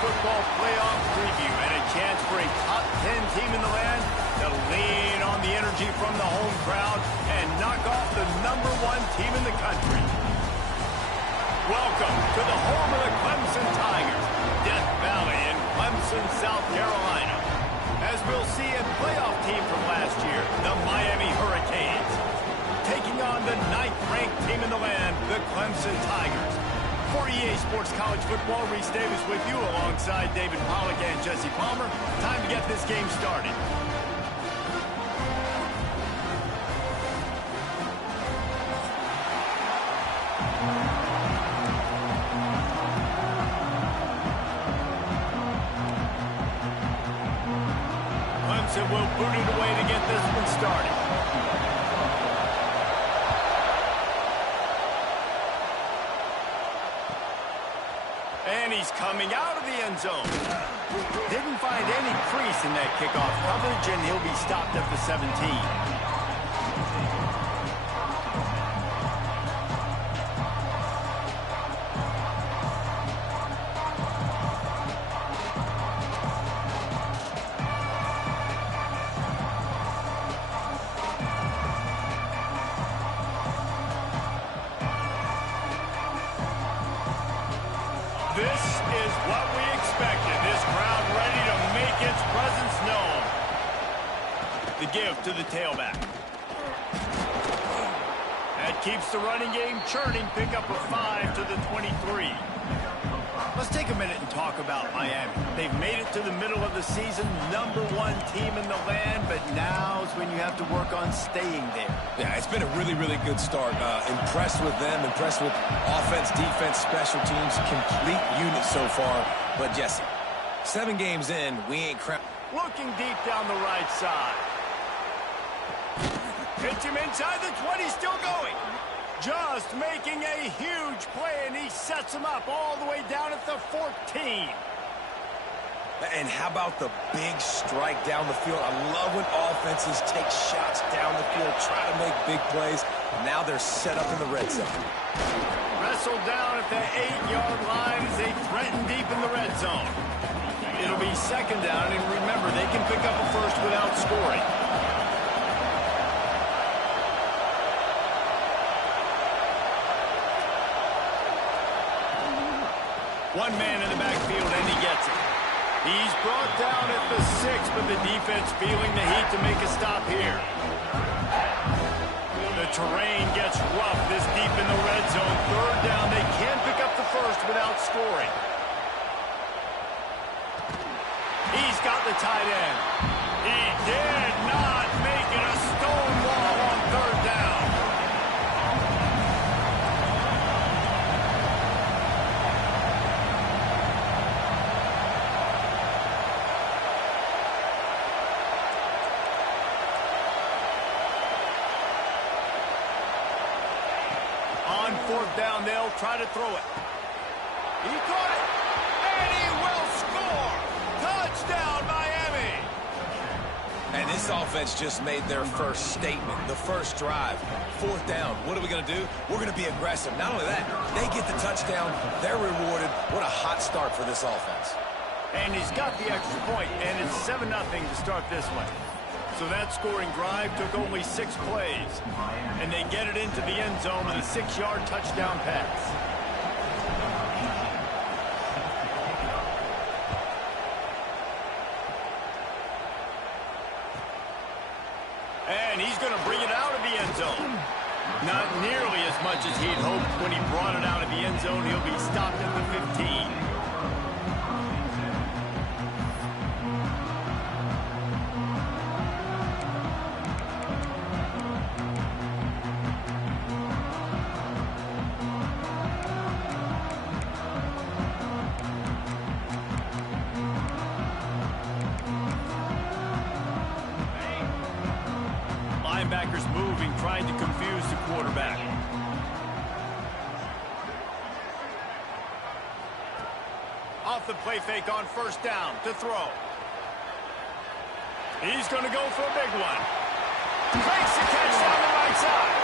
football playoff preview and a chance for a top 10 team in the land to lean on the energy from the home crowd and knock off the #1 team in the country. Welcome to the home of the Clemson Tigers, Death Valley in Clemson, South Carolina. As we'll see a playoff team from last year, the Miami Hurricanes, taking on the 9th-ranked team in the land, the Clemson Tigers. For EA Sports College Football, Reese Davis with you alongside David Pollack and Jesse Palmer. Time to get this game started. Clemson will boot it away to get this one started. And he's coming out of the end zone. Didn't find any crease in that kickoff coverage, and he'll be stopped at the 17. This is what we expected. This crowd ready to make its presence known. The give to the tailback. That keeps the running game churning. Pick up a 5 to the 23. Let's take a minute and talk about Miami. They've made it to the middle of the season, #1 team in the land, but now's when you have to work on staying there. Yeah, it's been a really, really good start. Impressed with them, impressed with offense, defense, special teams, complete unit so far. But, Jesse, 7 games in, we ain't crap. Looking deep down the right side. Hits him inside the 20, still going. Just making a huge play, and he sets him up all the way down at the 14. And how about the big strike down the field? I love when offenses take shots down the field, try to make big plays. Now they're set up in the red zone. Wrestled down at the 8-yard line as they threaten deep in the red zone. It'll be 2nd down, and remember, they can pick up a first without scoring. One man in the backfield, and he gets it. He's brought down at the 6, but the defense feeling the heat to make a stop here. The terrain gets rough this deep in the red zone. 3rd down, they can't pick up the first without scoring. He's got the tight end. He did not make it a stone wall on 3rd down. On 4th down, they'll try to throw it. He caught it, and he will score. Touchdown, Miami. And this offense just made their first statement, the first drive. 4th down, what are we going to do? We're going to be aggressive. Not only that, they get the touchdown, they're rewarded. What a hot start for this offense. And he's got the extra point, and it's 7-0 to start this one. So that scoring drive took only 6 plays. And they get it into the end zone with a 6-yard touchdown pass. And he's going to bring it out of the end zone. Not nearly as much as he'd hoped when he brought it out of the end zone. He'll be stopped at the 15. Linebackers moving, trying to confuse the quarterback. Off the play fake on 1st down to throw. He's going to go for a big one. Makes the catch down the right side.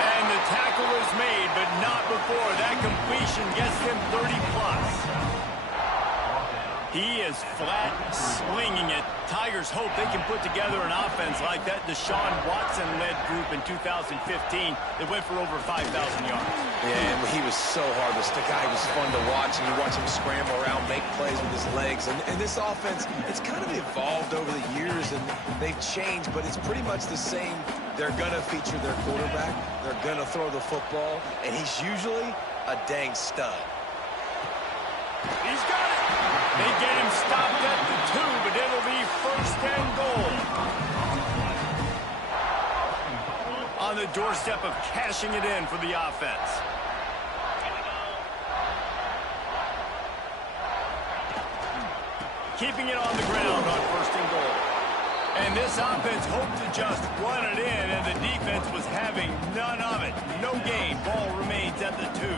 And the tackle is made, but not before that completion gets him 30+. He is flat slinging it. Tigers hope they can put together an offense like that Deshaun Watson-led group in 2015 that went for over 5,000 yards. Yeah, and he was so hard to stick out. He was fun to watch, and you watch him scramble around, make plays with his legs. And this offense, it's kind of evolved over the years, and they've changed, but it's pretty much the same. They're going to feature their quarterback. They're going to throw the football, and he's usually a dang stud. He's got it. They get him stopped at the 2, but it'll be first and goal. On the doorstep of cashing it in for the offense. Keeping it on the ground on first and goal. And this offense hoped to just run it in, and the defense was having none of it. No gain. Ball remains at the 2.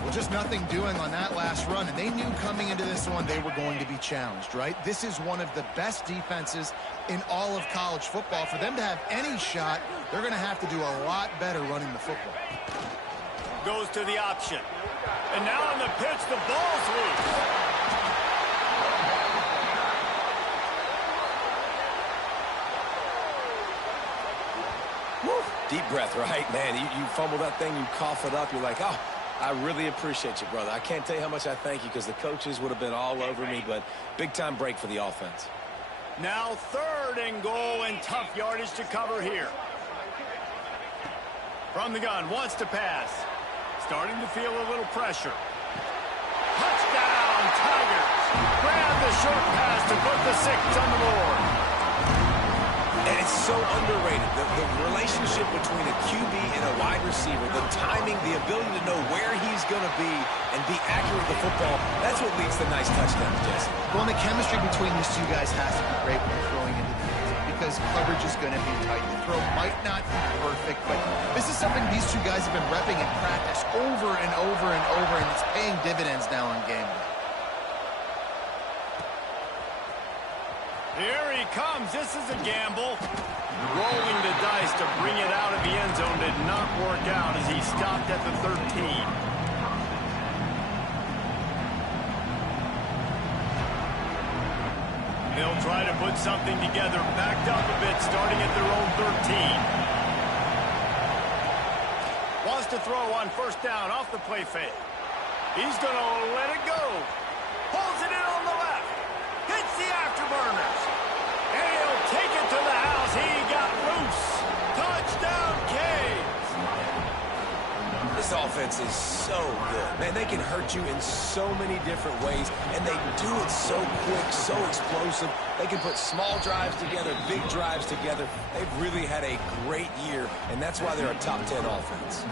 Well, just nothing doing on that last run, and they knew coming into this one they were going to be challenged, right? This is one of the best defenses in all of college football. For them to have any shot, they're going to have to do a lot better running the football. Goes to the option. And now on the pitch, the ball's loose. Deep breath, right? Man, you fumble that thing, you cough it up, you're like, oh, I really appreciate you, brother. I can't tell you how much I thank you because the coaches would have been all over me, but big-time break for the offense. Now third and goal and tough yardage to cover here. From the gun, wants to pass. Starting to feel a little pressure. Touchdown, Tigers. Grab the short pass to put the 6 on the board. And it's so underrated. The relationship between a QB and a wide receiver, the timing, the ability to know where he's going to be and be accurate with the football, that's what leads to nice touchdowns, Jesse. Well, and the chemistry between these two guys has to be great when they're throwing into the end zone because coverage is going to be tight. The throw might not be perfect, but this is something these two guys have been repping in practice over and over and over, and it's paying dividends now on game day. Here he comes. This is a gamble. Rolling the dice to bring it out of the end zone did not work out as he stopped at the 13. They'll try to put something together, backed up a bit, starting at their own 13. Wants to throw on first down off the play fake. He's going to let it go. Pulls it in on the left. Hits the afterburners. And he'll take it to the house. He got loose. Touchdown, Canes. This offense is so good. Man, they can hurt you in so many different ways, and they do it so quick, so explosive. They can put small drives together, big drives together. They've really had a great year, and that's why they're a top 10 offense.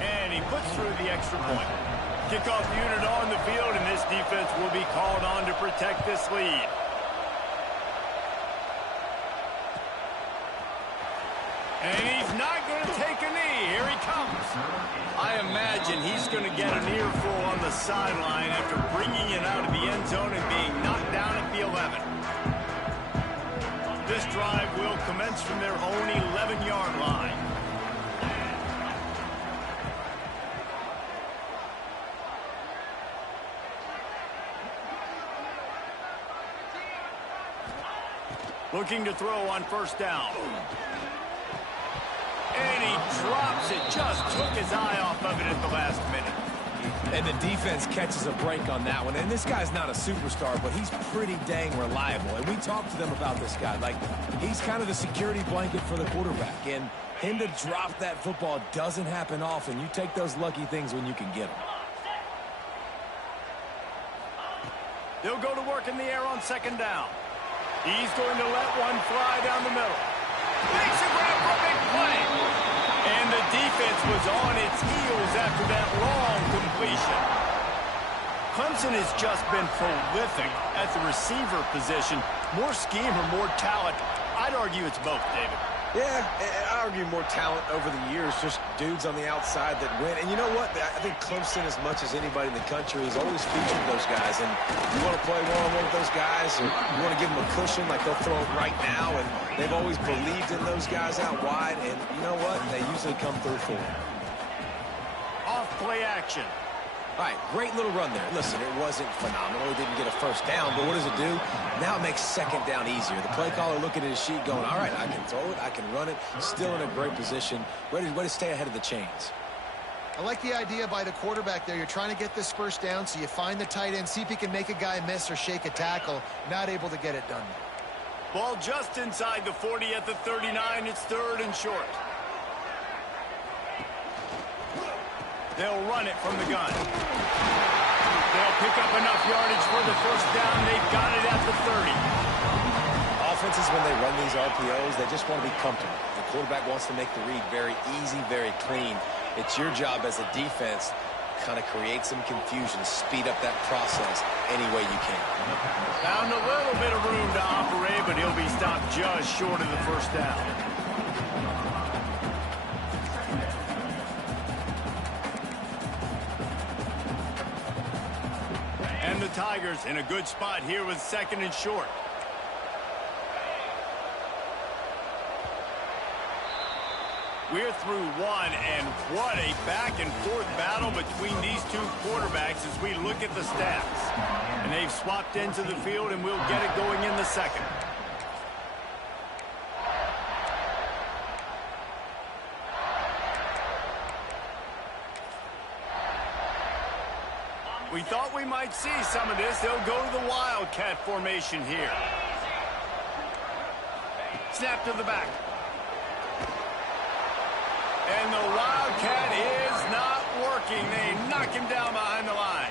And he puts through the extra point. Kickoff unit on the field, and this defense will be called on to protect this lead. And he's not going to take a knee. Here he comes. I imagine he's going to get an earful on the sideline after bringing it out of the end zone and being knocked down at the 11. This drive will commence from their own 11-yard line. Looking to throw on first down. And he drops it. Just took his eye off of it at the last minute. And the defense catches a break on that one. And this guy's not a superstar, but he's pretty dang reliable. And we talked to them about this guy. Like, he's kind of the security blanket for the quarterback. And him to drop that football doesn't happen often. You take those lucky things when you can get them. They'll go to work in the air on second down. He's going to let one fly down the middle. Makes a grab for a big play. And the defense was on its heels after that long completion. Clemson has just been prolific at the receiver position. More scheme or more talent? I'd argue it's both, David. Yeah, I argue more talent over the years, just dudes on the outside that win. And you know what? I think Clemson, as much as anybody in the country, has always featured those guys. And you want to play one-on-one with those guys, or you want to give them a cushion like they'll throw it right now. And they've always believed in those guys out wide. And you know what? They usually come through for them. Off play action. All right, great little run there. Listen, it wasn't phenomenal. He didn't get a first down, but what does it do? Now it makes second down easier. The play caller looking at his sheet going, all right, I can throw it, I can run it, still in a great position, ready to stay ahead of the chains. I like the idea by the quarterback there. You're trying to get this first down, so you find the tight end, see if he can make a guy miss or shake a tackle. Not able to get it done. Ball just inside the 40 at the 39. It's 3rd and short. They'll run it from the gun. They'll pick up enough yardage for the first down. They've got it at the 30. Offenses, when they run these RPOs, they just want to be comfortable. The quarterback wants to make the read very easy, very clean. It's your job as a defense to kind of create some confusion, speed up that process any way you can. Found a little bit of room to operate, but he'll be stopped just short of the first down. And the Tigers in a good spot here with 2nd and short. We're through one, and what a back-and-forth battle between these two quarterbacks as we look at the stats. And they've swapped into the field, and we'll get it going in the second. We thought we might see some of this. They'll go to the Wildcat formation here. Snap to the back. And the Wildcat is not working. They knock him down behind the line.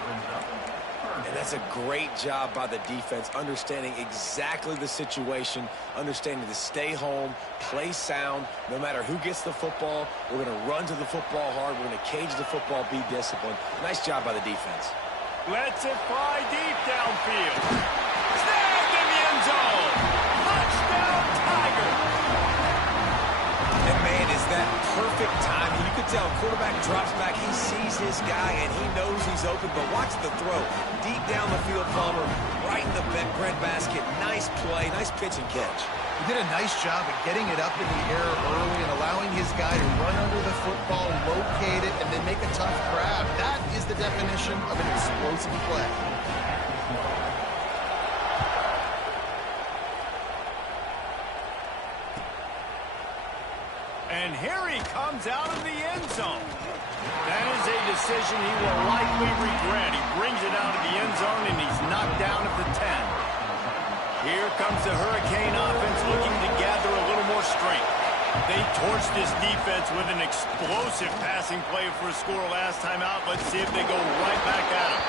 And that's a great job by the defense, understanding exactly the situation, understanding to stay home, play sound. No matter who gets the football, we're going to run to the football hard. We're going to cage the football, be disciplined. Nice job by the defense. Lets it fly deep downfield. Snagged in the end zone. Touchdown, Tiger. And, man, is that perfect timing. You can tell quarterback drops back. He sees his guy, and he knows he's open. But watch the throw. Deep down the field, Palmer, right in the breadbasket. Nice play, nice pitch and catch. He did a nice job of getting it up in the air early and allowing his guy to run under the football, locate it, and then make a tough grab. That is the definition of an explosive play. And here he comes out of the end zone. That is a decision he will likely regret. He brings it out of the end zone, and he's knocked down at the 10. Here comes the Hurricane offense looking to gather a little more strength. They torched this defense with an explosive passing play for a score last time out. Let's see if they go right back at him.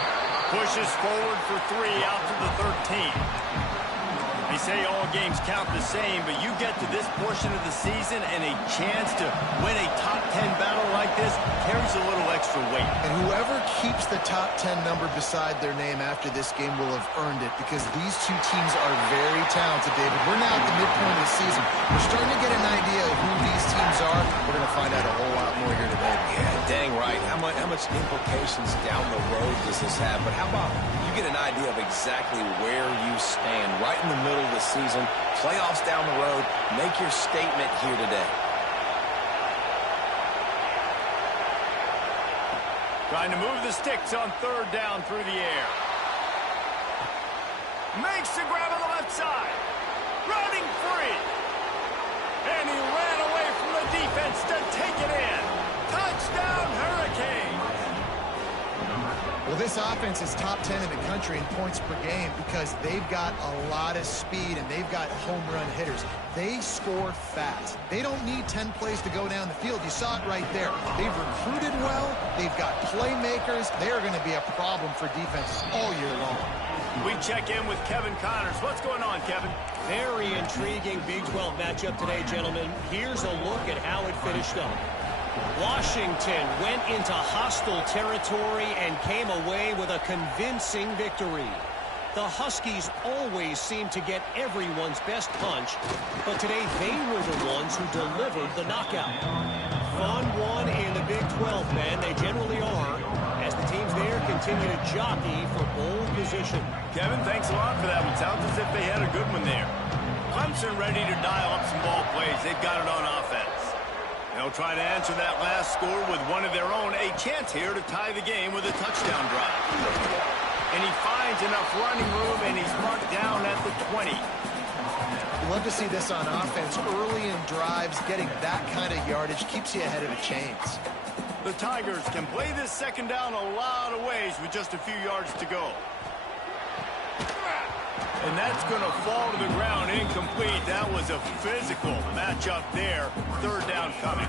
Pushes forward for 3 out to the 13. They say all games count the same, but you get to this portion of the season and a chance to win a top 10 battle like this carries a little extra weight. And whoever keeps the top 10 number beside their name after this game will have earned it, because these two teams are very talented, David. We're now at the midpoint of the season. We're starting to get an idea of who these teams are. We're going to find out a whole lot more here today. Yeah, dang right. How much implications down the road does this have? But how about you get an idea of exactly where you stand right in the middle of the season, playoffs down the road, make your statement here today. Trying to move the sticks on 3rd down through the air. Makes the grab on the left side. Running free. And he ran away from the defense to take it in. Touchdown, Hurricane. Well, this offense is top 10 in the country in points per game because they've got a lot of speed and they've got home run hitters. They score fast. They don't need 10 plays to go down the field. You saw it right there. They've recruited well. They've got playmakers. They are going to be a problem for defenses all year long. We check in with Kevin Connors. What's going on, Kevin? Very intriguing Big 12 matchup today, gentlemen. Here's a look at how it finished up. Washington went into hostile territory and came away with a convincing victory. The Huskies always seem to get everyone's best punch, but today they were the ones who delivered the knockout. Fun one in the Big 12, man. They generally are, as the teams there continue to jockey for bowl position. Kevin, thanks a lot for that one. Sounds as if they had a good one there. Clemson ready to dial up some ball plays. They've got it on offense. They'll try to answer that last score with one of their own. A chance here to tie the game with a touchdown drive. And he finds enough running room, and he's marked down at the 20. Love to see this on offense. Early in drives, getting that kind of yardage keeps you ahead of the chains. The Tigers can play this second down a lot of ways with just a few yards to go. And that's going to fall to the ground incomplete. That was a physical matchup there. Third down coming.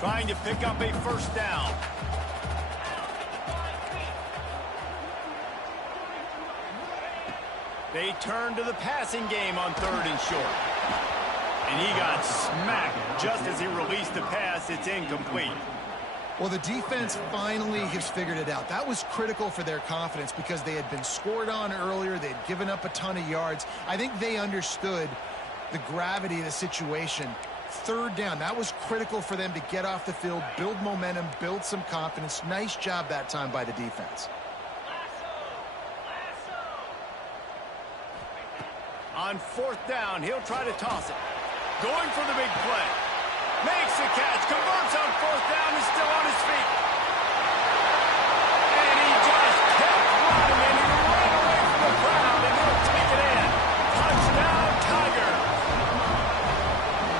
Trying to pick up a first down. They turn to the passing game on third and short. And he got smacked just as he released the pass. It's incomplete. Well, the defense finally has figured it out. That was critical for their confidence because they had been scored on earlier. They had given up a ton of yards. I think they understood the gravity of the situation. Third down, that was critical for them to get off the field, build momentum, build some confidence. Nice job that time by the defense. On fourth down, he'll try to toss it. Going for the big play. Makes the catch, converts on fourth down, is still on his feet. And he just kept running, and he ran away from the crowd, and he'll take it in. Touchdown, Tigers.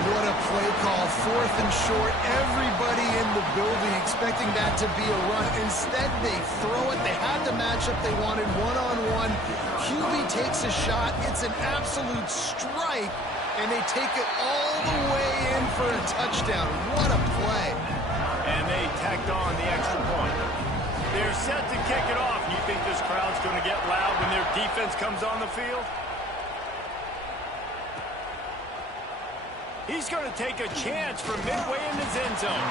What a play call. Fourth and short. Everybody in the building expecting that to be a run. Instead, they throw it. They had the matchup they wanted, one-on-one. QB takes a shot. It's an absolute strike. And they take it all the way in for a touchdown. What a play. And they tacked on the extra point. They're set to kick it off. You think this crowd's going to get loud when their defense comes on the field? He's going to take a chance from midway in his end zone.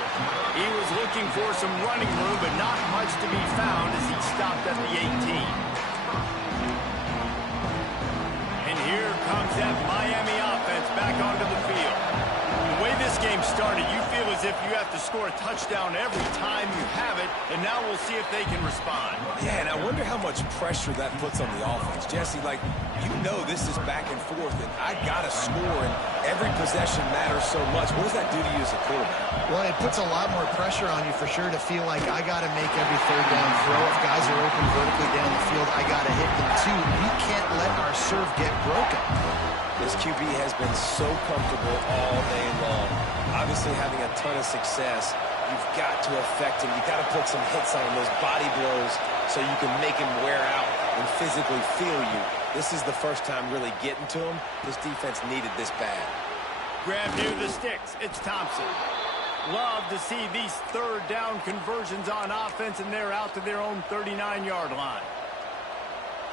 He was looking for some running room, but not much to be found as he stopped at the 18. And here comes that Miami offense back onto the field. The way this game started, you feel as if you have to score a touchdown every time you have it, and now we'll see if they can respond. Yeah, and I wonder how much pressure that puts on the offense. Jesse, like, you know this is back and forth, and I got to score, and every possession matters so much. What does that do to you as a quarterback? Well, it puts a lot more pressure on you for sure to feel like I got to make every third down throw. If guys are open vertically down the field, I got to hit them too. We can't let our serve get broken. This QB has been so comfortable all day long. Obviously having a ton of success. You've got to affect him. You've got to put some hits on him, those body blows, so you can make him wear out and physically feel you. This is the first time really getting to him. This defense needed this bad. Grab near the sticks. It's Thompson. Love to see these third down conversions on offense, and they're out to their own 39-yard line.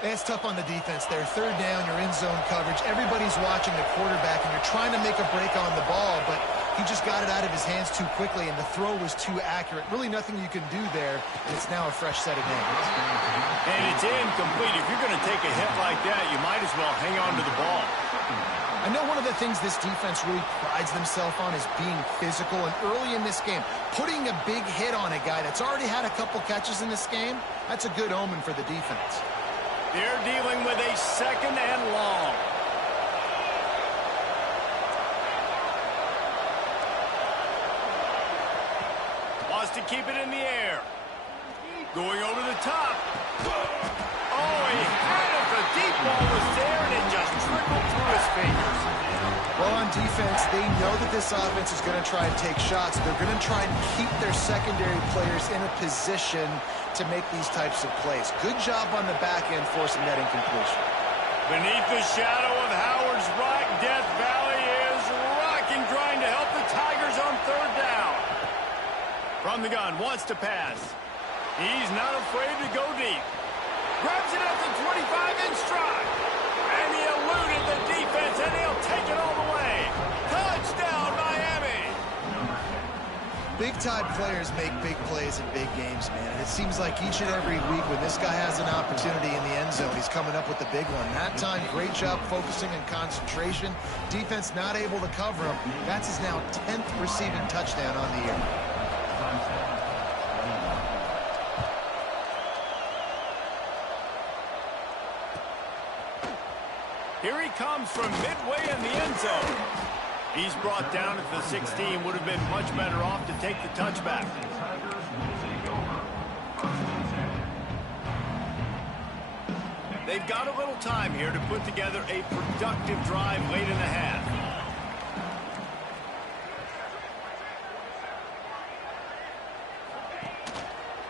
It's tough on the defense there. Third down, you're in zone coverage. Everybody's watching the quarterback, and you're trying to make a break on the ball, but he just got it out of his hands too quickly, and the throw was too accurate. Really nothing you can do there, and it's now a fresh set of names. And it's incomplete. If you're going to take a hit like that, you might as well hang on to the ball. I know one of the things this defense really prides themselves on is being physical, and early in this game, putting a big hit on a guy that's already had a couple catches in this game, that's a good omen for the defense. They're dealing with a second and long. Wants to keep it in the air. Going over the top. Oh, he had it. The deep ball was there, and it just trickled through his fingers. Well, on defense, they know that this offense is going to try and take shots. They're going to try and keep their secondary players in a position to make these types of plays. Good job on the back end forcing that incompletion. Beneath the shadow of Howard's Rock, Death Valley is rocking, trying to help the Tigers on third down. From the gun, wants to pass. He's not afraid to go deep. Grabs it at the 25-inch stride. And he eluded the defense, and he'll take it all the way. Touchdown, Miami! Big-time players make big plays in big games, man. And it seems like each and every week when this guy has an opportunity in the end zone, he's coming up with the big one. That time, great job focusing and concentration. Defense not able to cover him. That's his now 10th receiving touchdown on the year. Here he comes from midway in the end zone. He's brought down at the 16. Would have been much better off to take the touchback. They've got a little time here to put together a productive drive late in the half.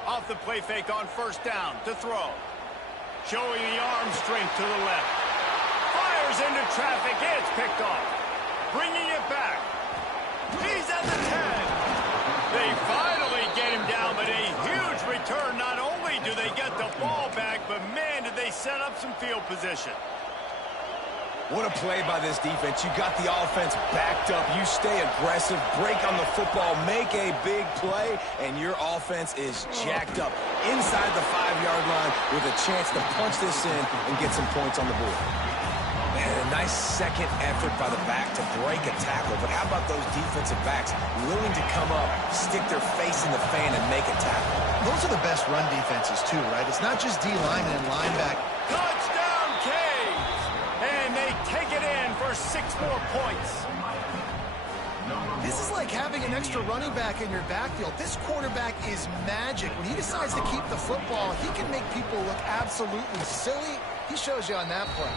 Off the play fake on first down to throw. Showing the arm strength to the left. Fires into traffic. It's picked off. Bringing it back. He's at the 10. They finally get him down, but a huge return. Not only do they get the ball back, but man, did they set up some field position. What a play by this defense. You got the offense backed up. You stay aggressive, break on the football, make a big play, and your offense is jacked up inside the 5-yard line with a chance to punch this in and get some points on the board. Man, a nice second effort by the back to break a tackle, but how about those defensive backs willing to come up, stick their face in the fan, and make a tackle? Those are the best run defenses, too, right? It's not just D-linemen and linebackers. Touchdown, Canes! And they take it in for 6 more points. This is like having an extra running back in your backfield. This quarterback is magic. When he decides to keep the football, he can make people look absolutely silly. He shows you on that play.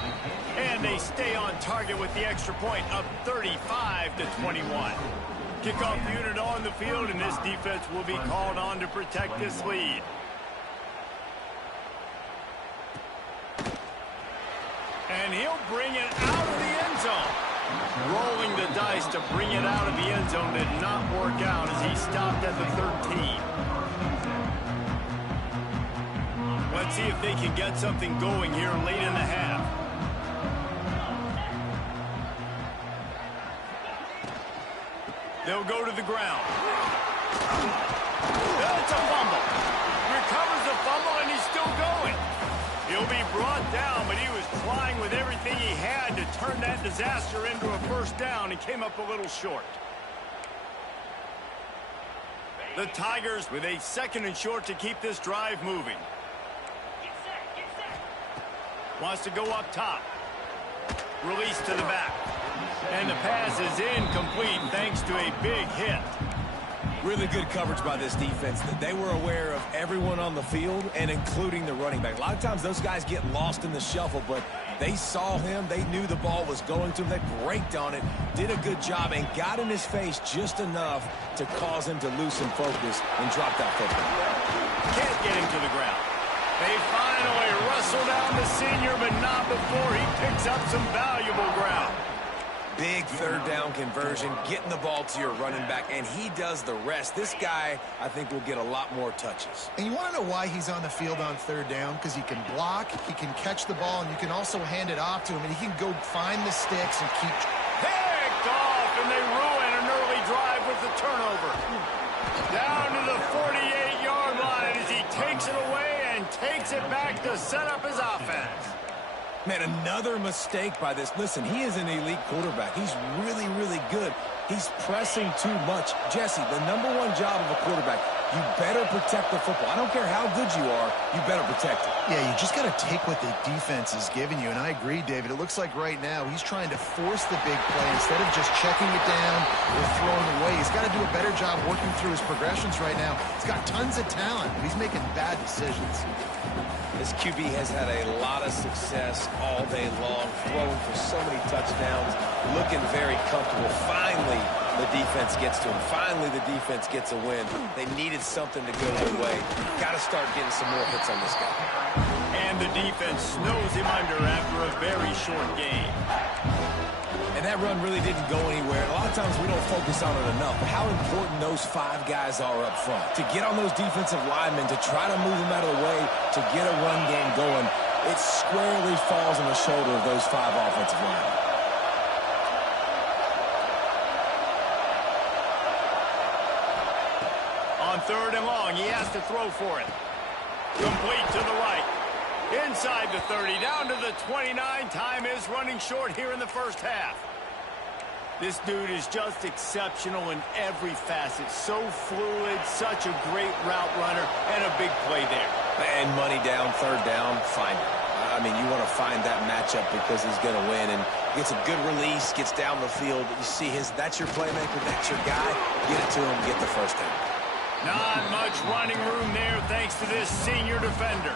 And they stay on target with the extra point, up 35-21. Kickoff unit on the field, and this defense will be called on to protect this lead. And he'll bring it out of the end zone. Rolling the dice to bring it out of the end zone did not work out as he stopped at the 13. Let's see if they can get something going here late in the half. They'll go to the ground. That's a fumble. Recovers the fumble, and he's still going. He'll be brought down, but he was trying with everything he had to turn that disaster into a first down and came up a little short. The Tigers with a 2nd and short to keep this drive moving. Wants to go up top. Release to the back. And the pass is incomplete thanks to a big hit. Really good coverage by this defense. They were aware of everyone on the field and including the running back. A lot of times those guys get lost in the shuffle, but they saw him. They knew the ball was going to him. They braked on it, did a good job, and got in his face just enough to cause him to lose some focus and drop that football. Can't get him to the ground. They finally wrestle down the senior, but not before he picks up some valuable ground. Big 3rd down conversion, getting the ball to your running back, and he does the rest. This guy, I think, will get a lot more touches. And you want to know why he's on the field on 3rd down? Because he can block, he can catch the ball, and you can also hand it off to him, and he can go find the sticks and keep... Picked off, and they ruin an early drive with the turnover. Down to the 48-yard line as he takes it away and takes it back to set up his offense. Man, another mistake by this. Listen, he is an elite quarterback. He's really, really good. He's pressing too much. Jesse, the #1 job of a quarterback, you better protect the football. I don't care how good you are, you better protect it. Yeah, you just got to take what the defense is giving you. And I agree, David. It looks like right now he's trying to force the big play instead of just checking it down or throwing away. He's got to do a better job working through his progressions right now. He's got tons of talent, but he's making bad decisions. This QB has had a lot of success all day long, throwing for so many touchdowns, looking very comfortable. Finally, the defense gets to him. Finally, the defense gets a win. They needed something to go their way. Got to start getting some more hits on this guy. And the defense snows him under after a very short game. And that run really didn't go anywhere. A lot of times we don't focus on it enough, but how important those 5 guys are up front. To get on those defensive linemen, to try to move them out of the way, to get a run game going, it squarely falls on the shoulder of those 5 offensive linemen. On 3rd and long, he has to throw for it. Complete to the right. Inside the 30, down to the 29. Time is running short here in the first half. This dude is just exceptional in every facet. So fluid, such a great route runner, and a big play there. And money down, 3rd down, find it. I mean, you want to find that matchup because he's going to win, and gets a good release, gets down the field. You see that's your playmaker, that's your guy. Get it to him, get the first down. Not much running room there thanks to this senior defender.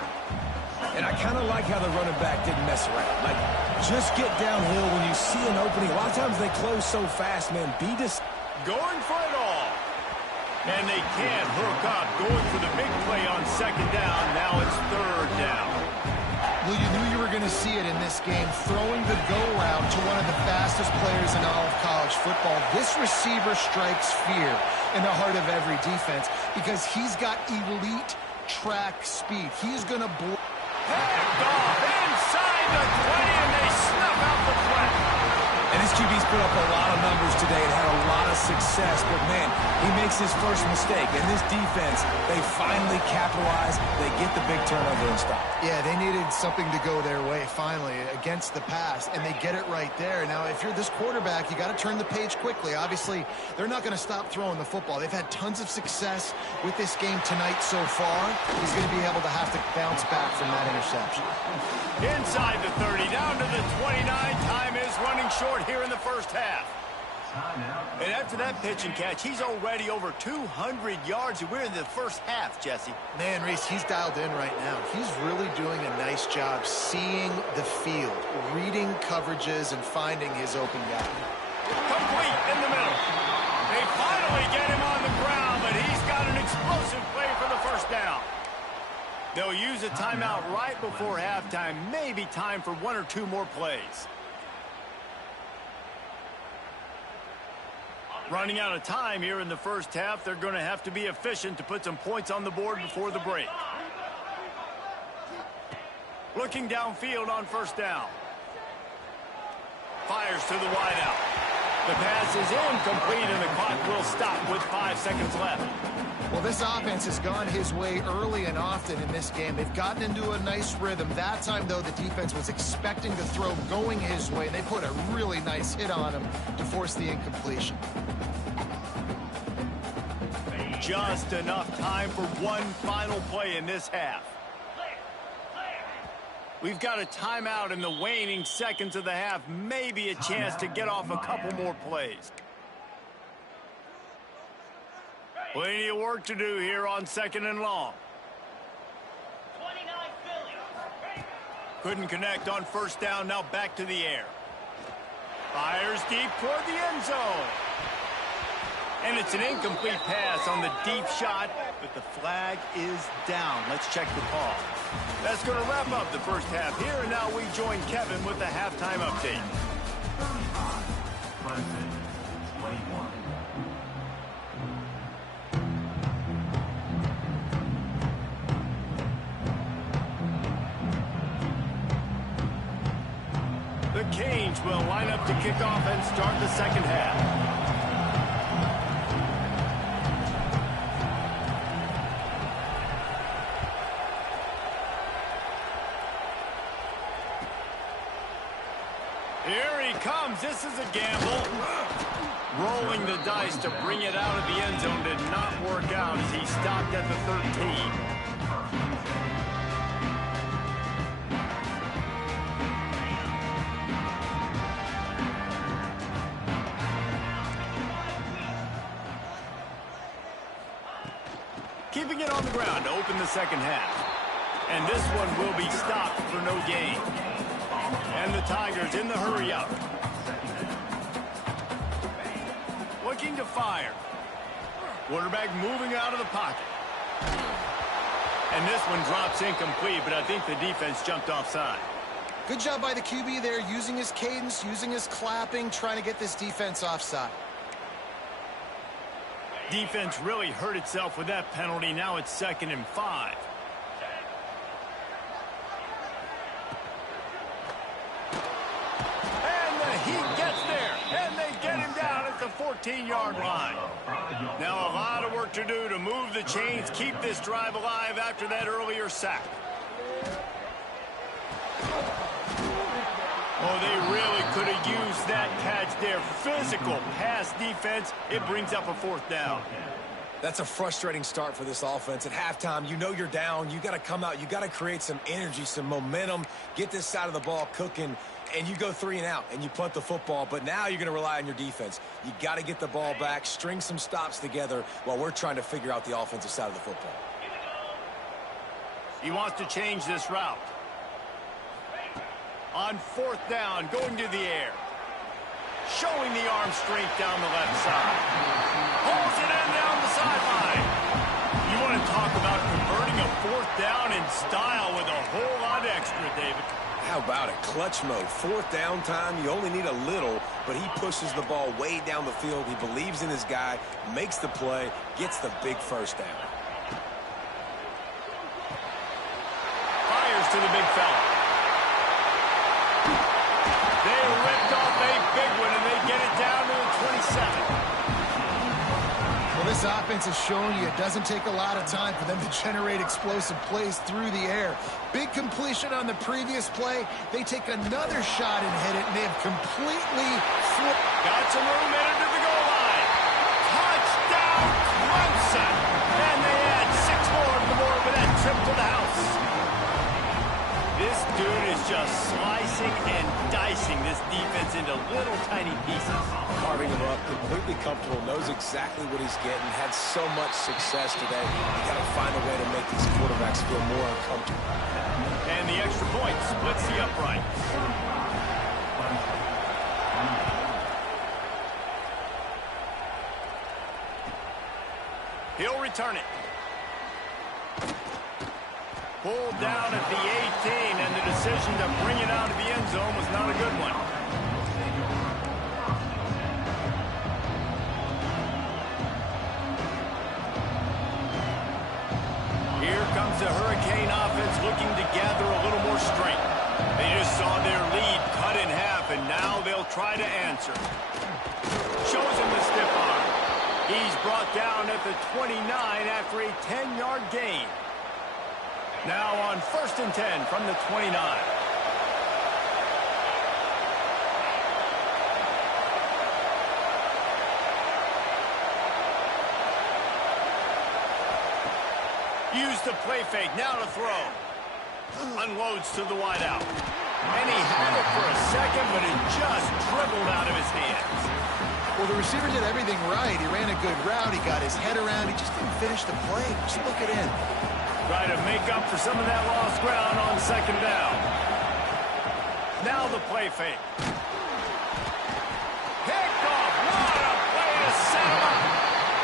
And I kind of like how the running back didn't mess around. Like, just get downhill when you see an opening. A lot of times they close so fast, man. Going for it all. And they can't hook up. Going for the big play on second down. Now it's third down. Well, you knew you were going to see it in this game, throwing the go route to one of the fastest players in all of college football. This receiver strikes fear in the heart of every defense because he's got elite track speed. He's going to blow. Picked off inside the 20, and they snuff out the play. And his QB's put up a lot of numbers today and had a lot of success. But, man, he makes his first mistake. And this defense, they finally capitalize. They get the big turnover and stop. Yeah, they needed something to go their way, finally, against the pass. And they get it right there. Now, if you're this quarterback, you got to turn the page quickly. Obviously, they're not going to stop throwing the football. They've had tons of success with this game tonight so far. He's going to be able to have to bounce back from that interception. Inside the 30, down to the 29. Time is running short here in the first half. And after that pitch and catch, he's already over 200 yards, and we're in the first half, Jesse. Man, Reese, he's dialed in right now. He's really doing a nice job seeing the field, reading coverages, and finding his open guy. Complete in the middle. They finally get him on the ground, but he's got an explosive play for the first down. They'll use a timeout right before halftime. Maybe time for one or two more plays. Running out of time here in the first half. They're going to have to be efficient to put some points on the board before the break. Looking downfield on first down. Fires to the wideout. The pass is incomplete, and the clock will stop with 5 seconds left. Well, this offense has gone his way early and often in this game. They've gotten into a nice rhythm. That time, though, the defense was expecting the throw going his way. They put a really nice hit on him to force the incompletion. Just enough time for one final play in this half. We've got a timeout in the waning seconds of the half. Maybe a chance to get off a couple more plays. Plenty of work to do here on second and long. Couldn't connect on first down. Now back to the air. Fires deep toward the end zone. And it's an incomplete pass on the deep shot, but the flag is down. Let's check the call. That's going to wrap up the first half here, and now we join Kevin with the halftime update. Clemson, 21. The Canes will line up to kick off and start the second half. Here he comes. This is a gamble. Rolling the dice to bring it out of the end zone did not work out as he stopped at the 13. Keeping it on the ground to open the second half. And this one will be stopped for no gain. And the Tigers in the hurry up. Looking to fire. Quarterback moving out of the pocket. And this one drops incomplete, but I think the defense jumped offside. Good job by the QB there, using his cadence, using his clapping, trying to get this defense offside. Defense really hurt itself with that penalty. Now it's 2nd and 5. And the heat gets there, and they get him down at the 14-yard line. Now a lot of work to do to move the chains, keep this drive alive after that earlier sack. Oh, they really could have used that catch there. Physical pass defense. It brings up a 4th down. That's a frustrating start for this offense. At halftime, you know you're down. You got to come out. You got to create some energy, some momentum, get this side of the ball cooking, and you go 3 and out, and you punt the football. But now you're going to rely on your defense. You got to get the ball back, string some stops together while we're trying to figure out the offensive side of the football. He wants to change this route. On 4th down, going to the air. Showing the arm strength down the left side. Pulls it in down the sideline. You want to talk about converting a 4th down in style with a whole lot extra, David. How about it? Clutch mode. 4th down time. You only need a little, but he pushes the ball way down the field. He believes in his guy, makes the play, gets the big 1st down. Fires to the big fella. They ripped off a big one, and they get it down to the 27. Well, this offense has shown you it doesn't take a lot of time for them to generate explosive plays through the air. Big completion on the previous play. They take another shot and hit it, and they have completely flipped. Got some room in it to the goal line. Touchdown, Clemson. And they add 6 more to the board with that trip to the house. This dude is just slicing and dicing this defense into little tiny pieces. Carving him up, completely comfortable, knows exactly what he's getting, had so much success today. You got to find a way to make these quarterbacks feel more uncomfortable. And the extra point splits the upright. He'll return it. Pulled down at the 18, and the decision to bring it out of the end zone was not a good one. Here comes the Hurricane offense looking to gather a little more strength. They just saw their lead cut in half, and now they'll try to answer. Shows him the stiff arm. He's brought down at the 29 after a 10-yard gain. Now on 1st and 10 from the 29. Use the play fake, now to throw. Unloads to the wideout. And he had it for a second, but it just dribbled out of his hands. Well, the receiver did everything right. He ran a good route. He got his head around. He just didn't finish the play. Just look it in. Try to make up for some of that lost ground on 2nd down. Now the play fake. Picked off. What a play to set him up.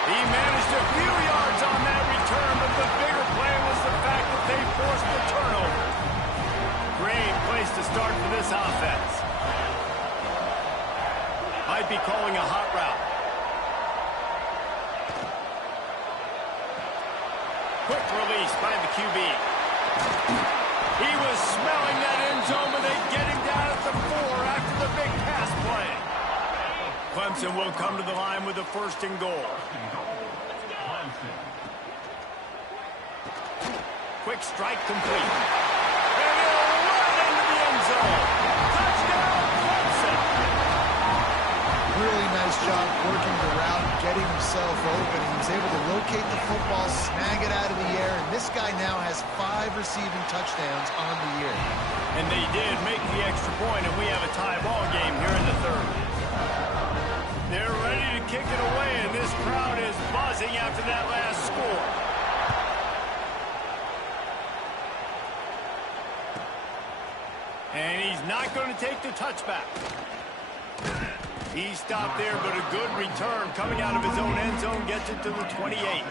He managed a few yards on that return, but the bigger play was the fact that they forced the turnover. Great place to start for this offense. Might be calling a hot route. Quick release by the QB. He was smelling that end zone, but they get him down at the 4 after the big pass play. Clemson will come to the line with the 1st and goal. Quick strike complete. And he'll run into the end zone. Touchdown, Clemson. Really nice job working the route, getting himself open. He was able to locate the football, snag it out of the air, and this guy now has 5 receiving touchdowns on the year. And they did make the extra point, and we have a tie ball game here in the 3rd. They're ready to kick it away, and this crowd is buzzing after that last score. And he's not going to take the touchback. He stopped there, but a good return coming out of his own end zone gets it to the 28.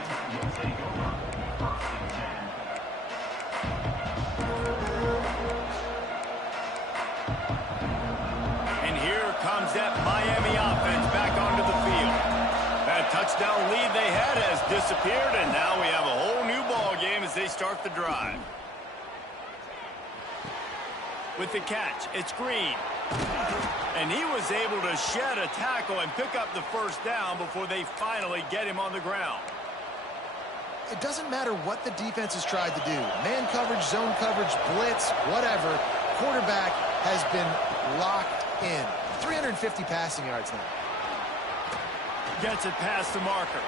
And here comes that Miami offense back onto the field. That touchdown lead they had has disappeared, and now we have a whole new ball game as they start the drive. With the catch, it's Green. And he was able to shed a tackle and pick up the 1st down before they finally get him on the ground. It doesn't matter what the defense has tried to do. Man coverage, zone coverage, blitz, whatever. Quarterback has been locked in. 350 passing yards now. Gets it past the marker.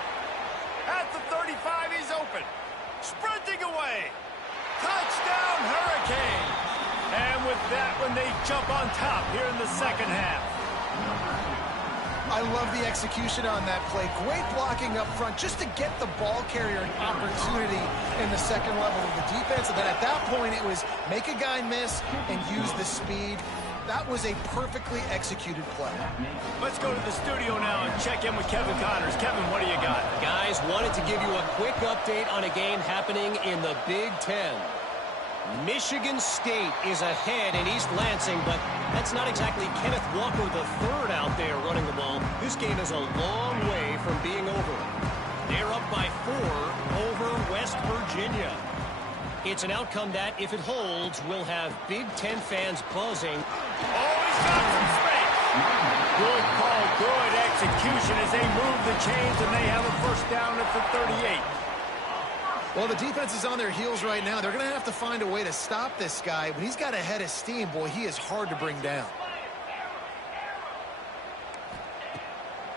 At the 35, he's open. Sprinting away. Touchdown, Hurricane. And with that one, they jump on top here in the second half. I love the execution on that play. Great blocking up front just to get the ball carrier an opportunity in the second level of the defense. And then at that point, it was make a guy miss and use the speed. That was a perfectly executed play. Let's go to the studio now and check in with Kevin Connors. Kevin, what do you got? Guys, wanted to give you a quick update on a game happening in the Big Ten. Michigan State is ahead in East Lansing, but that's not exactly Kenneth Walker III out there running the ball. This game is a long way from being over. They're up by 4 over West Virginia. It's an outcome that, if it holds, will have Big Ten fans buzzing. Oh, he's got some space. Good call, good execution as they move the chains, and they have a first down at the 38. Well, the defense is on their heels right now. They're going to have to find a way to stop this guy. When he's got a head of steam, boy, he is hard to bring down.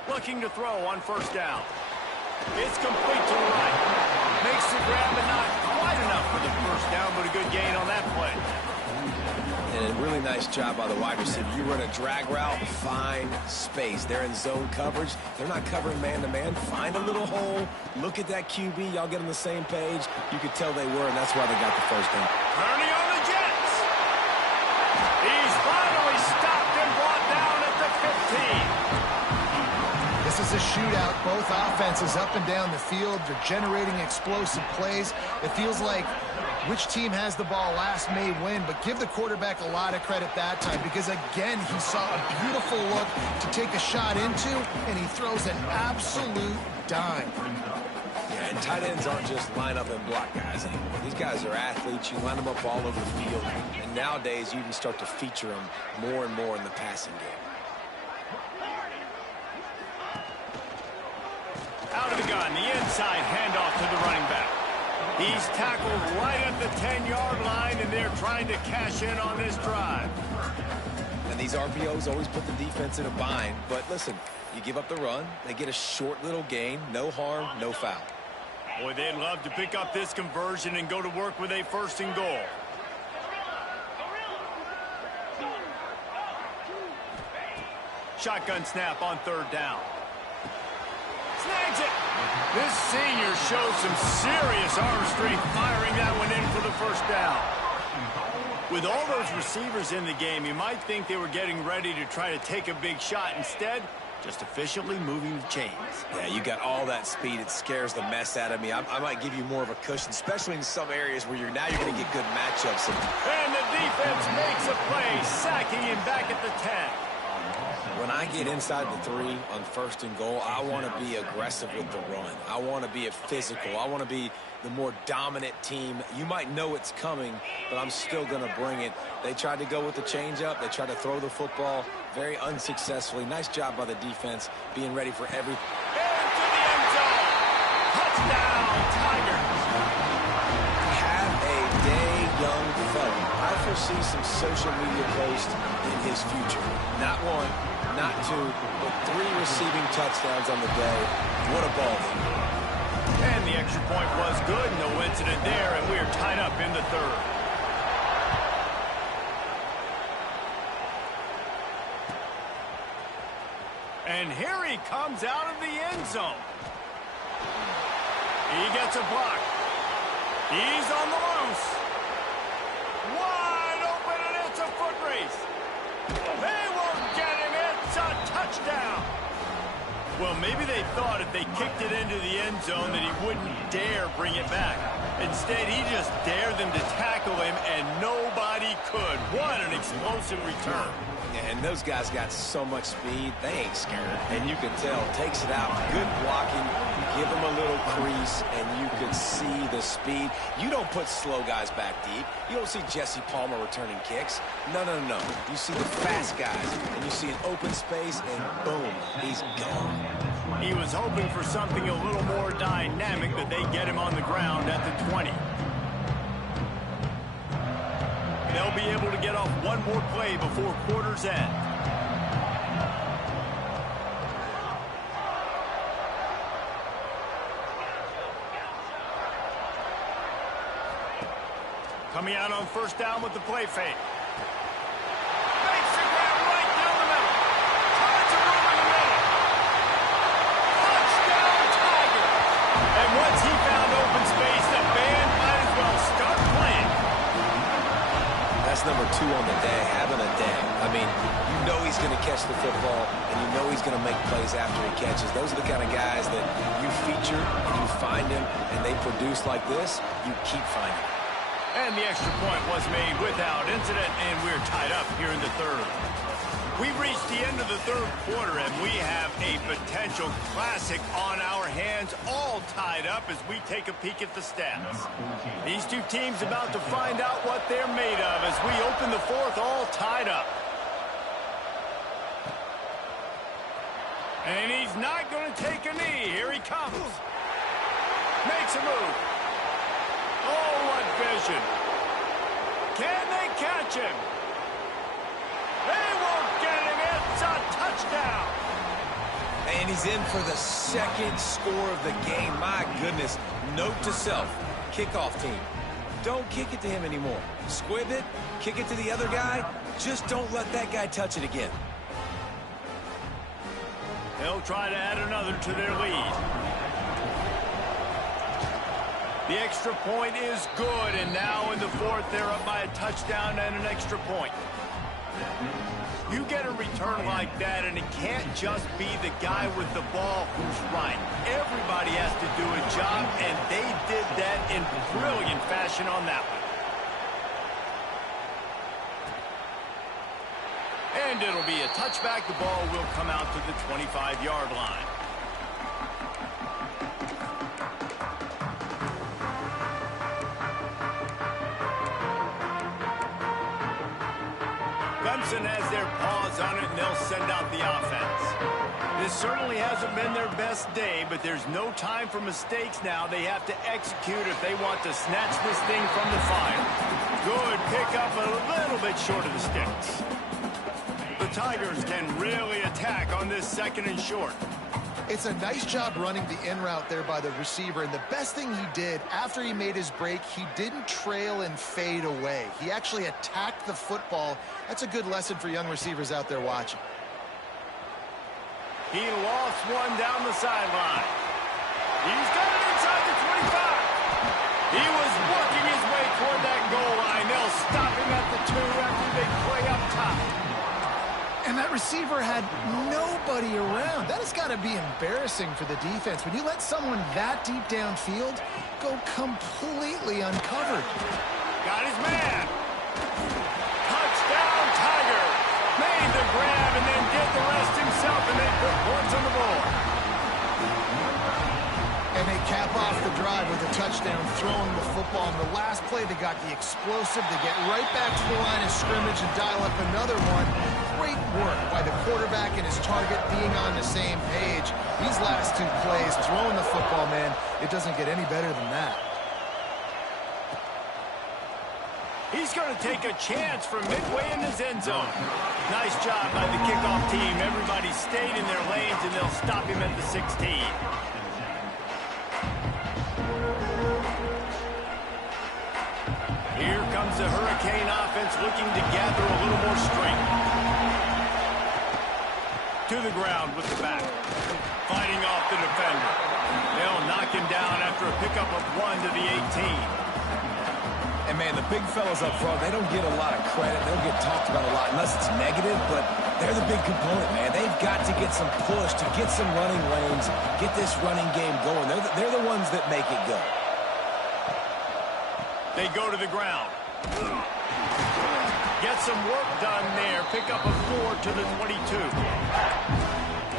Looking to throw on first down. It's complete to the right. Makes the grab, but not quite enough for the first down, but a good gain on that play. And a really nice job by the wide receiver. You run a drag route, find space. They're in zone coverage. They're not covering man-to-man. Find a little hole. Look at that QB. Y'all get on the same page. You could tell they were, and that's why they got the first down. Turning on the Jets. He's finally stopped and brought down at the 15. This is a shootout. Both offenses up and down the field. They're generating explosive plays. It feels like which team has the ball last may win, but give the quarterback a lot of credit that time because, again, he saw a beautiful look to take a shot into, and he throws an absolute dime. Yeah, and tight ends aren't just line up and block guys anymore. These guys are athletes. You line them up all over the field, and nowadays you can start to feature them more and more in the passing game. Out of the gun, the inside handoff to the running back. He's tackled right at the 10-yard line, and they're trying to cash in on this drive. And these RPOs always put the defense in a bind. But listen, you give up the run, they get a short little gain, no harm, no foul. Boy, they'd love to pick up this conversion and go to work with a first and goal. Shotgun snap on third down. Snags it. This senior shows some serious arm strength firing that one in for the first down. With all those receivers in the game, you might think they were getting ready to try to take a big shot. Instead, just efficiently moving the chains. Yeah, you got all that speed. It scares the mess out of me. I might give you more of a cushion, especially in some areas where you're going to get good matchups. And the defense makes a play, sacking him back at the 10. When I get inside the 3 on first and goal, I want to be aggressive with the run. I want to be physical. I want to be the more dominant team. You might know it's coming, but I'm still going to bring it. They tried to go with the changeup. They tried to throw the football very unsuccessfully. Nice job by the defense being ready for every... Into the end zone. Touchdown, Tigers. Have a day, young fella. I foresee some social media posts in his future. Not 1, not 2, but 3 receiving touchdowns on the day. What a ball. And the extra point was good. No incident there, and we're tied up in the third. And here he comes out of the end zone. He gets a block. He's on the loose. Wide open, and it's a foot race. They won't get him. It's a touchdown. Well, maybe they thought if they kicked it into the end zone that he wouldn't dare bring it back. Instead, he just dared them to tackle him, and nobody could. What an explosive return. Yeah, and those guys got so much speed, they ain't scared. And you can tell, takes it out, good blocking, give them a little crease, and you can see the speed. You don't put slow guys back deep. You don't see Jesse Palmer returning kicks. No, no, no. You see the fast guys, and you see an open space, and boom, he's gone. He was hoping for something a little more dynamic, but they get him on the ground at the 20. They'll be able to get off one more play before quarter's end. Coming out on first down with the play fake. Makes the grab right down the middle. Tons of room in the middle. Touchdown, Tiger. And once he found open space, the band might as well start playing. That's number 2 on the day, having a day. I mean, you know he's going to catch the football, and you know he's going to make plays after he catches. Those are the kind of guys that you feature, and you find them, and they produce like this, you keep finding them. And the extra point was made without incident, and we're tied up here in the third. We've reached the end of the third quarter, and we have a potential classic on our hands, all tied up as we take a peek at the stats. These two teams about to find out what they're made of as we open the fourth, all tied up. And he's not going to take a knee. Here he comes. Makes a move. Oh, what vision. Can they catch him? They won't get him. It's a touchdown. And he's in for the second score of the game. My goodness. Note to self, kickoff team. Don't kick it to him anymore. Squib it, kick it to the other guy. Just don't let that guy touch it again. They'll try to add another to their lead. The extra point is good, and now in the fourth, they're up by a touchdown and an extra point. You get a return like that, and it can't just be the guy with the ball who's right. Everybody has to do a job, and they did that in brilliant fashion on that one. And it'll be a touchback. The ball will come out to the 25-yard line. Clemson has their paws on it, and they'll send out the offense. This certainly hasn't been their best day, but there's no time for mistakes now. They have to execute if they want to snatch this thing from the fire. Good pickup, a little bit short of the sticks. The Tigers can really attack on this second and short. It's a nice job running the in route there by the receiver, and the best thing he did after he made his break, he didn't trail and fade away. He actually attacked the football. That's a good lesson for young receivers out there watching. He lost one down the sideline. He's got it inside the 25. He was working his way toward that goal line. They'll stop him at the 2 after they play up top. And that receiver had nobody around. That has got to be embarrassing for the defense. When you let someone that deep downfield go completely uncovered. Got his man. Touchdown, Tigers. Made the grab and then did the rest himself, and they put points on the board. And they cap off the drive with a touchdown, throwing the football. In the last play, they got the explosive to get right back to the line of scrimmage and dial up another one. Great work by the quarterback and his target being on the same page. These last 2 plays, throwing the football, man, it doesn't get any better than that. He's going to take a chance from midway in his end zone. Nice job by the kickoff team. Everybody stayed in their lanes, and they'll stop him at the 16. Here comes the Hurricane offense looking to gather a little more strength. To the ground with the back. Fighting off the defender. They'll knock him down after a pickup of 1 to the 18. And, man, the big fellas up front, they don't get a lot of credit. They don't get talked about a lot unless it's negative, but they're the big component, man. They've got to get some push, to get some running lanes, get this running game going. They're the ones that make it go. They go to the ground. Get some work done there. Pick up a 4 to the 22.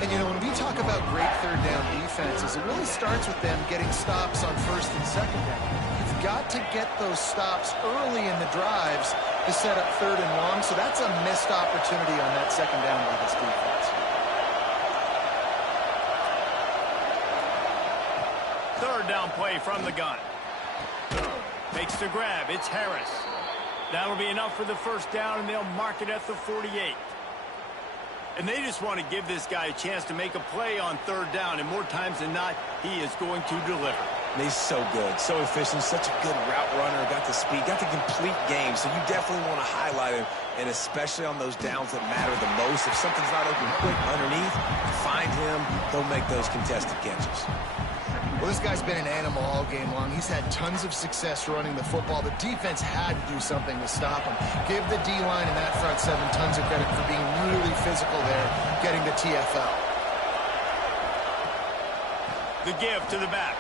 And, you know, when we talk about great third down defenses, it really starts with them getting stops on first and second down. You've got to get those stops early in the drives to set up third and long, so that's a missed opportunity on that second down by this defense. Third down play from the gun. Makes the grab. It's Harris. That'll be enough for the first down, and they'll mark it at the 48. And they just want to give this guy a chance to make a play on third down, and more times than not, he is going to deliver. And he's so good, so efficient, such a good route runner, got the speed, got the complete game. So you definitely want to highlight him, and especially on those downs that matter the most. If something's not open quick underneath, find him, they'll make those contested catches. Well, this guy's been an animal all game long. He's had tons of success running the football. The defense had to do something to stop him. Give the D-line and that front seven tons of credit for being really physical there, getting the TFL. The give to the back.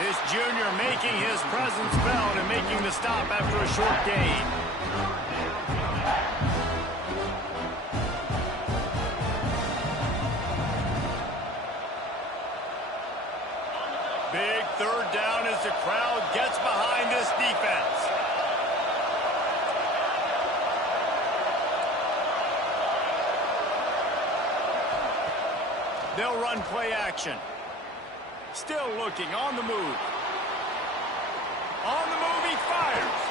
This junior making his presence felt and making the stop after a short gain. Big third down as the crowd gets behind this defense. They'll run play action. Still looking, on the move. On the move, he fires.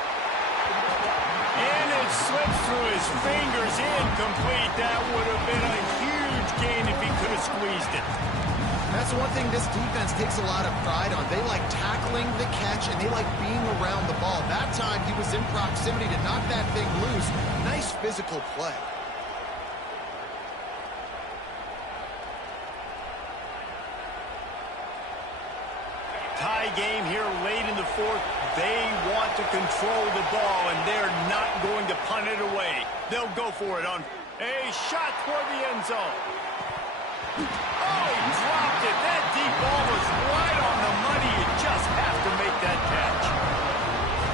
And it slips through his fingers, incomplete. That would have been a huge gain if he could have squeezed it. That's one thing this defense takes a lot of pride on. They like tackling the catch, and they like being around the ball. That time, he was in proximity to knock that thing loose. Nice physical play. Tie game here late in the fourth. They want to control the ball, and they're not going to punt it away. They'll go for it on a shot toward the end zone. Oh, he dropped it. That deep ball was right on the money. You just have to make that catch.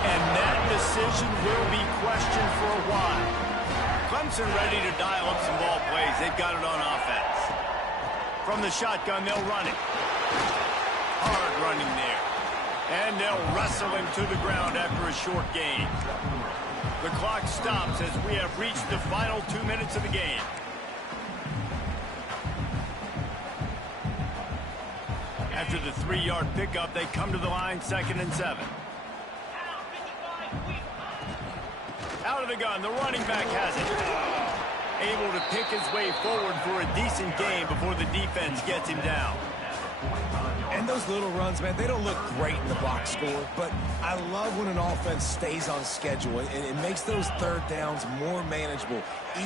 And that decision will be questioned for a while. Clemson ready to dial up some ball plays. They've got it on offense. From the shotgun, they'll run it. Hard running there. And they'll wrestle him to the ground after a short gain. The clock stops as we have reached the final 2 minutes of the game. After the 3-yard pickup, they come to the line, 2nd and 7. Out of the gun, the running back has it. Able to pick his way forward for a decent gain before the defense gets him down. And those little runs, man, they don't look great in the box score, but I love when an offense stays on schedule, and it makes those third downs more manageable,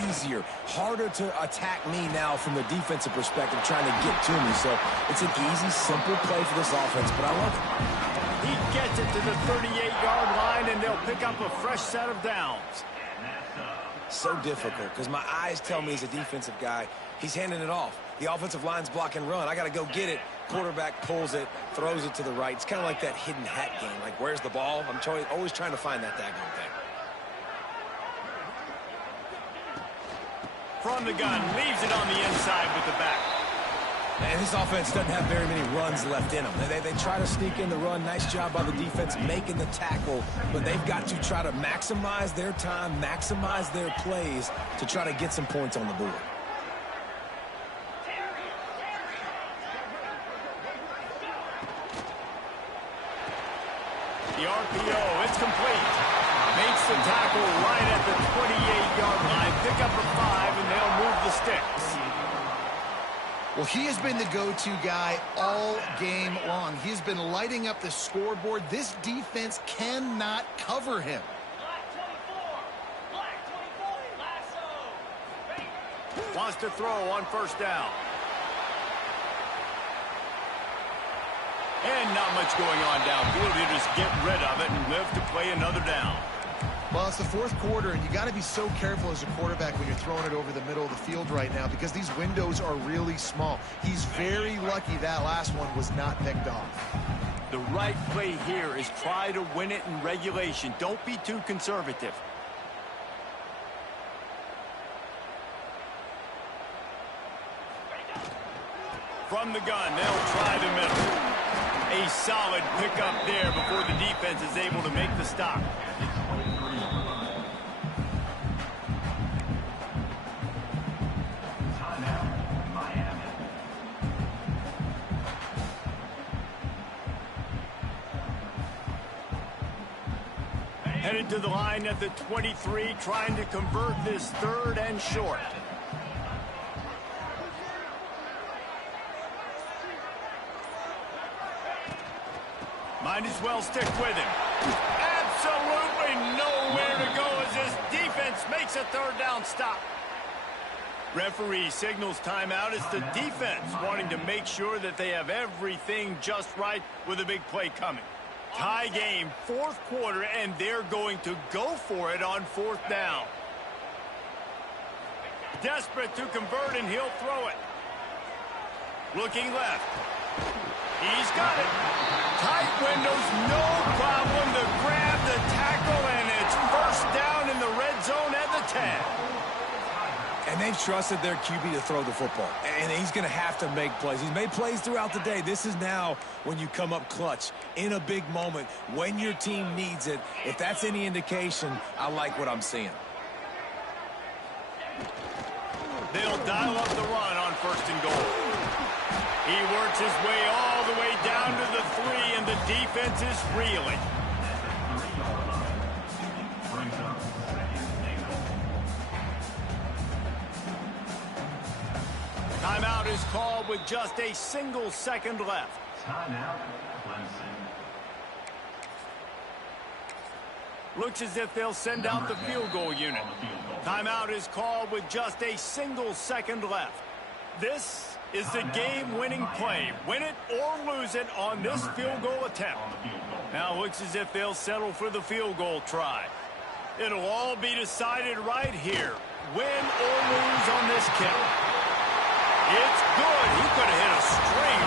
easier, harder to attack me now from the defensive perspective trying to get to me. So it's an easy, simple play for this offense, but I love it. He gets it to the 38-yard line, and they'll pick up a fresh set of downs. So difficult because my eyes tell me as a defensive guy, he's handing it off. The offensive line's block and run. I got to go get it. Quarterback pulls it, throws it to the right. It's kind of like that hidden hat game. Like, where's the ball? I'm always trying to find that daggone thing. From the gun, leaves it on the inside with the back. And this offense doesn't have very many runs left in them. They try to sneak in the run. Nice job by the defense making the tackle. But they've got to try to maximize their time, maximize their plays to try to get some points on the board. The RPO, it's complete. Makes the tackle right at the 28-yard line. Pick up a 5, and they'll move the sticks. Well, he has been the go-to guy all game long. He's been lighting up the scoreboard. This defense cannot cover him. Wants to throw on first down. And not much going on downfield. You just get rid of it and live to play another down. Well, it's the fourth quarter, and you got to be so careful as a quarterback when you're throwing it over the middle of the field right now because these windows are really small. He's very lucky that last one was not picked off. The right play here is try to win it in regulation. Don't be too conservative. From the gun, they'll try the middle. A solid pickup there before the defense is able to make the stop. Headed to the line at the 23, trying to convert this 3rd and short. Might as well stick with him. Absolutely nowhere to go as this defense makes a third down stop. Referee signals timeout. It's the defense wanting to make sure that they have everything just right with a big play coming. Tie game, fourth quarter, and they're going to go for it on fourth down. Desperate to convert, and he'll throw it. Looking left. He's got it. Tight windows, no problem to grab the tackle, and it's first down in the red zone at the 10. And they've trusted their QB to throw the football. And he's going to have to make plays. He's made plays throughout the day. This is now when you come up clutch in a big moment when your team needs it. If that's any indication, I like what I'm seeing. They'll dial up the run on first and goal. He works his way all the way down to the 3, and the defense is reeling. Timeout is called with just a single second left. Timeout, Clemson. Looks as if they'll send out the field goal unit. Timeout is called with just a single second left. This is the game-winning play. Win it or lose it on this field goal attempt. Now looks as if they'll settle for the field goal try. It'll all be decided right here. Win or lose on this kick. It's good. He could have hit a string